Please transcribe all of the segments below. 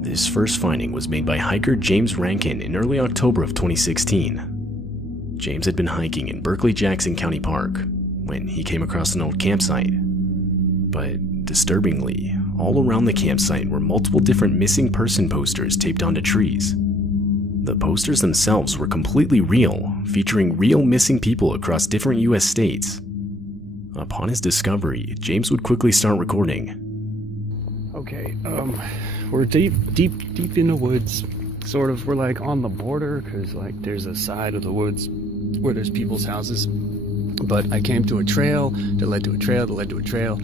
This first finding was made by hiker James Rankin in early October of 2016. James had been hiking in Berkeley-Jackson County Park when he came across an old campsite. But disturbingly, all around the campsite were multiple different missing person posters taped onto trees. The posters themselves were completely real, featuring real missing people across different US states. Upon his discovery, James would quickly start recording. Okay, we're deep in the woods, sort of. We're like on the border, because like there's a side of the woods where there's people's houses. But I came to a trail that led to a trail that led to a trail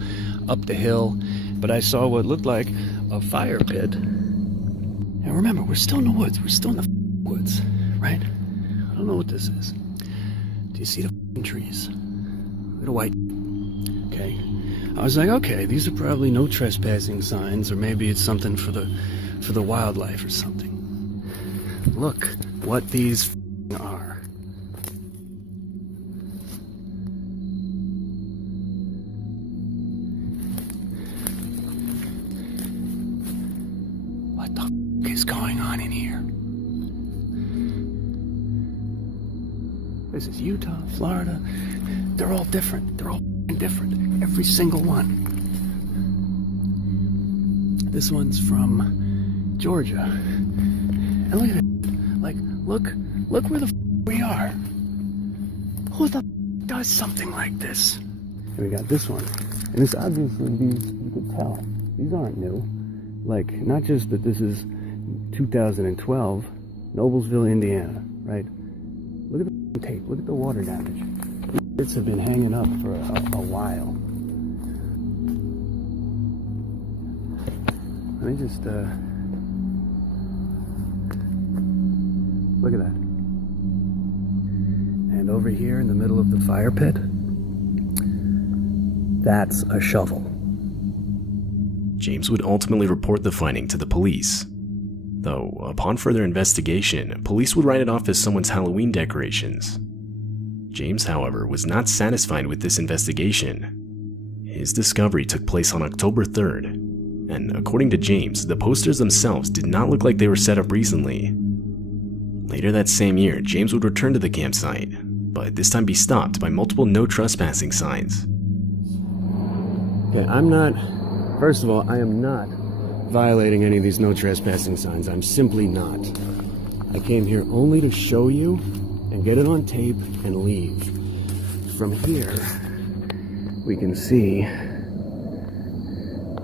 up the hill. But I saw what looked like a fire pit. And remember, we're still in the woods. We're still in the woods, right? I don't know what this is. Do you see the trees? Look at the white. Okay. I was like, okay, these are probably no trespassing signs, or maybe it's something for the wildlife or something. Look what these are. What the is going on in here? This is Utah, Florida. They're all different. They're all different. Every single one. This one's from Georgia. And look at it. Like, look where the we are. Who the does something like this? And we got this one. And this obviously, you could tell, these aren't new. Like, not just that this is 2012, Noblesville, Indiana, right? Look at the tape. Look at the water damage. These bits have been hanging up for a while. Let me just, look at that. And over here in the middle of the fire pit, that's a shovel. James would ultimately report the finding to the police. Though, upon further investigation, police would write it off as someone's Halloween decorations. James, however, was not satisfied with this investigation. His discovery took place on October 3rd, and according to James, the posters themselves did not look like they were set up recently. Later that same year, James would return to the campsite, but this time be stopped by multiple no trespassing signs. Okay, first of all, I am not violating any of these no trespassing signs. I'm simply not. I came here only to show you and get it on tape and leave. From here, we can see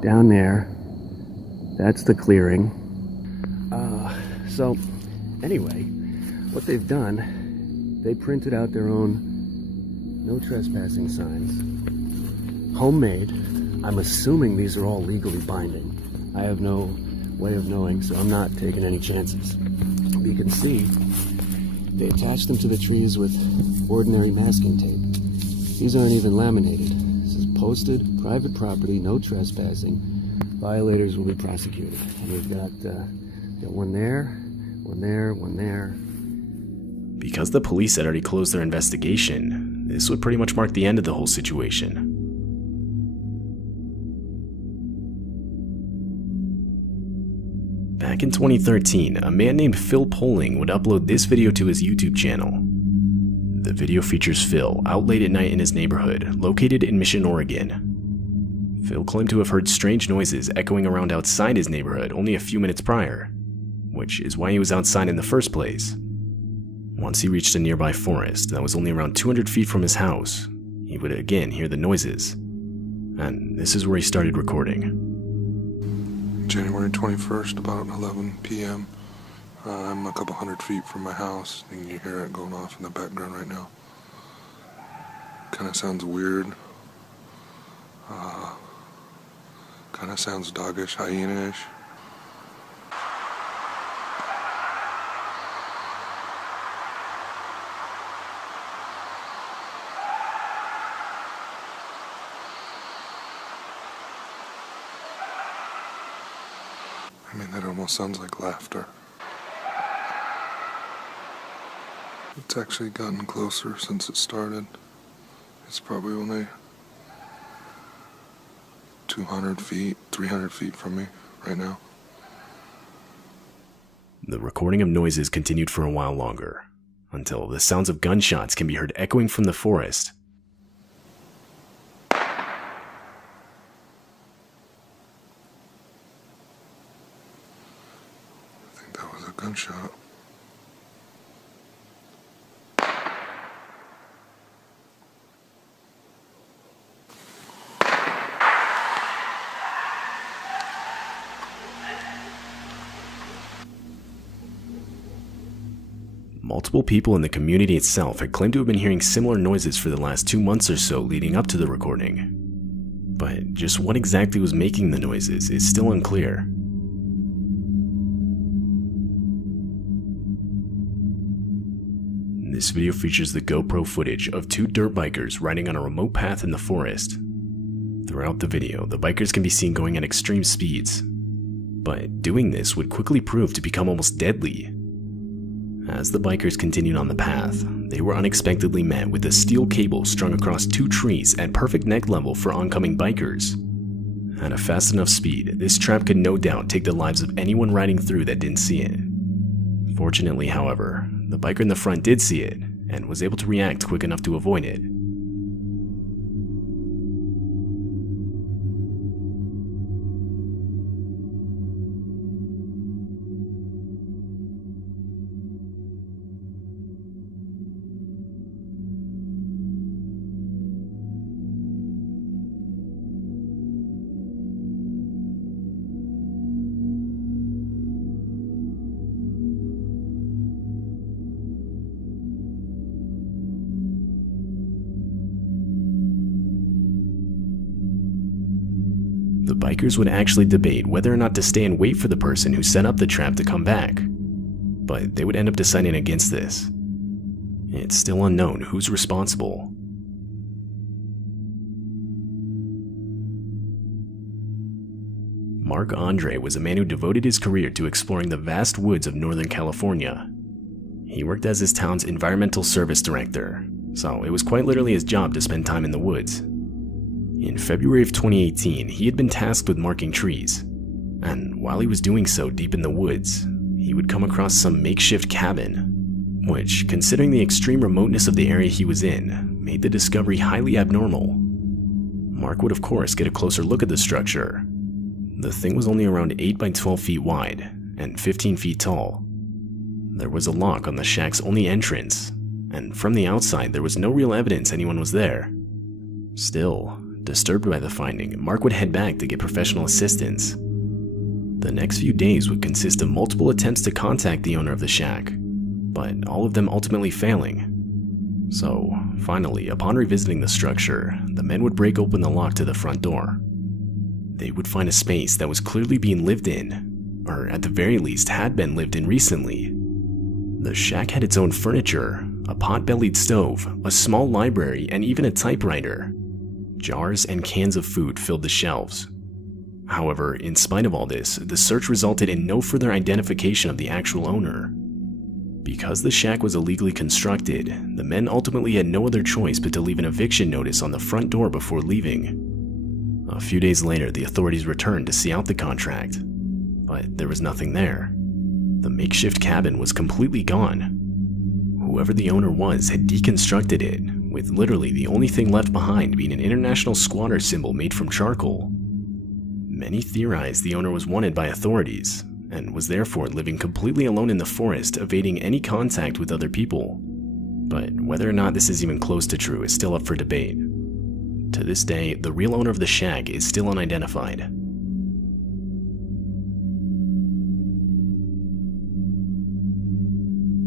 down there, that's the clearing. So anyway, what they've done, they printed out their own no trespassing signs, homemade. I'm assuming these are all legally binding. I have no way of knowing, so I'm not taking any chances. You can see they attached them to the trees with ordinary masking tape. These aren't even laminated. This is posted, private property, no trespassing. Violators will be prosecuted. And we've got one there, one there, one there. Because the police had already closed their investigation, this would pretty much mark the end of the whole situation. Back in 2013, a man named Phil Poling would upload this video to his YouTube channel. The video features Phil out late at night in his neighborhood, located in Mission, Oregon. Phil claimed to have heard strange noises echoing around outside his neighborhood only a few minutes prior, which is why he was outside in the first place. Once he reached a nearby forest that was only around 200 feet from his house, he would again hear the noises. And this is where he started recording. January 21st, about 11 p.m. I'm a couple hundred feet from my house, and you hear it going off in the background right now. Kind of sounds weird. Kind of sounds doggish, hyena-ish. I mean, that almost sounds like laughter. It's actually gotten closer since it started. It's probably only 200 feet, 300 feet from me right now. The recording of noises continued for a while longer, until the sounds of gunshots can be heard echoing from the forest. I think that was a gunshot. Multiple people in the community itself had claimed to have been hearing similar noises for the last 2 months or so leading up to the recording. But just what exactly was making the noises is still unclear. This video features the GoPro footage of 2 dirt bikers riding on a remote path in the forest. Throughout the video, the bikers can be seen going at extreme speeds, but doing this would quickly prove to become almost deadly. As the bikers continued on the path, they were unexpectedly met with a steel cable strung across 2 trees at perfect neck level for oncoming bikers. At a fast enough speed, this trap could no doubt take the lives of anyone riding through that didn't see it. Fortunately, however, the biker in the front did see it and was able to react quick enough to avoid it. The bikers would actually debate whether or not to stay and wait for the person who set up the trap to come back, but they would end up deciding against this. It's still unknown who's responsible. Mark Andre was a man who devoted his career to exploring the vast woods of Northern California. He worked as his town's environmental service director, so it was quite literally his job to spend time in the woods. In February of 2018, he had been tasked with marking trees, and while he was doing so deep in the woods, he would come across some makeshift cabin, which, considering the extreme remoteness of the area he was in, made the discovery highly abnormal. Mark would of course get a closer look at the structure. The thing was only around 8 by 12 feet wide and 15 feet tall. There was a lock on the shack's only entrance, and from the outside there was no real evidence anyone was there. Still, disturbed by the finding, Mark would head back to get professional assistance. The next few days would consist of multiple attempts to contact the owner of the shack, but all of them ultimately failing. So, finally, upon revisiting the structure, the men would break open the lock to the front door. They would find a space that was clearly being lived in, or at the very least had been lived in recently. The shack had its own furniture, a pot-bellied stove, a small library, and even a typewriter. Jars and cans of food filled the shelves. However, in spite of all this, the search resulted in no further identification of the actual owner. Because the shack was illegally constructed, the men ultimately had no other choice but to leave an eviction notice on the front door before leaving. A few days later, the authorities returned to see out the contract, but there was nothing there. The makeshift cabin was completely gone. Whoever the owner was had deconstructed it, with literally the only thing left behind being an international squatter symbol made from charcoal. Many theorized the owner was wanted by authorities, and was therefore living completely alone in the forest, evading any contact with other people. But whether or not this is even close to true is still up for debate. To this day, the real owner of the shack is still unidentified.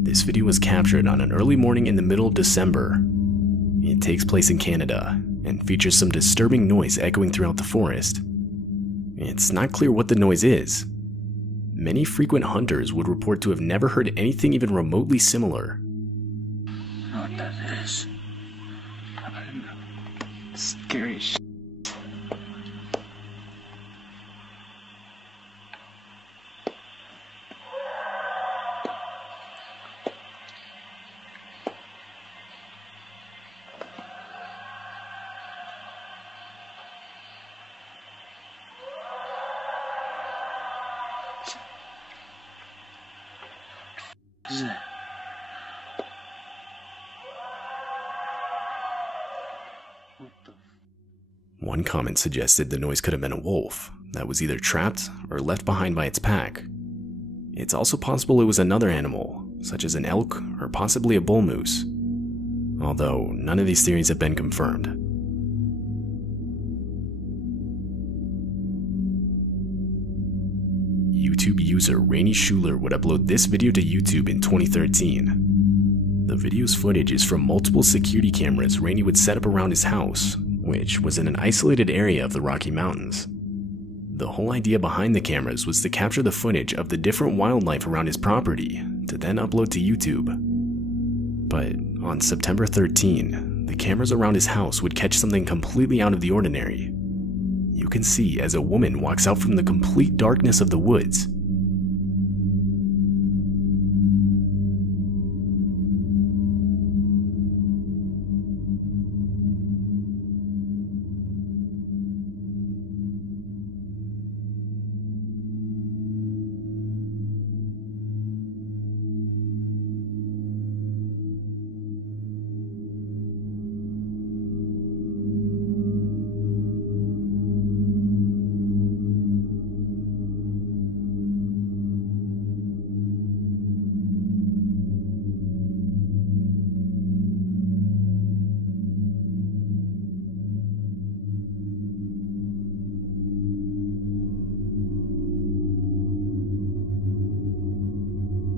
This video was captured on an early morning in the middle of December. It takes place in Canada, and features some disturbing noise echoing throughout the forest. It's not clear what the noise is. Many frequent hunters would report to have never heard anything even remotely similar. I don't know what that is. I don't know. Scary shit. Is it? What the? One comment suggested the noise could have been a wolf that was either trapped or left behind by its pack. It's also possible it was another animal, such as an elk or possibly a bull moose, although none of these theories have been confirmed. YouTube user Rainey Schuler would upload this video to YouTube in 2013. The video's footage is from multiple security cameras Rainey would set up around his house, which was in an isolated area of the Rocky Mountains. The whole idea behind the cameras was to capture the footage of the different wildlife around his property to then upload to YouTube. But on September 13, the cameras around his house would catch something completely out of the ordinary. You can see as a woman walks out from the complete darkness of the woods.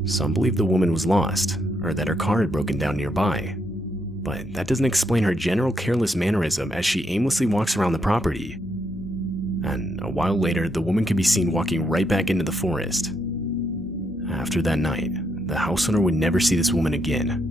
Some believe the woman was lost, or that her car had broken down nearby, but that doesn't explain her general careless mannerism as she aimlessly walks around the property. And a while later, the woman could be seen walking right back into the forest. After that night, the house owner would never see this woman again.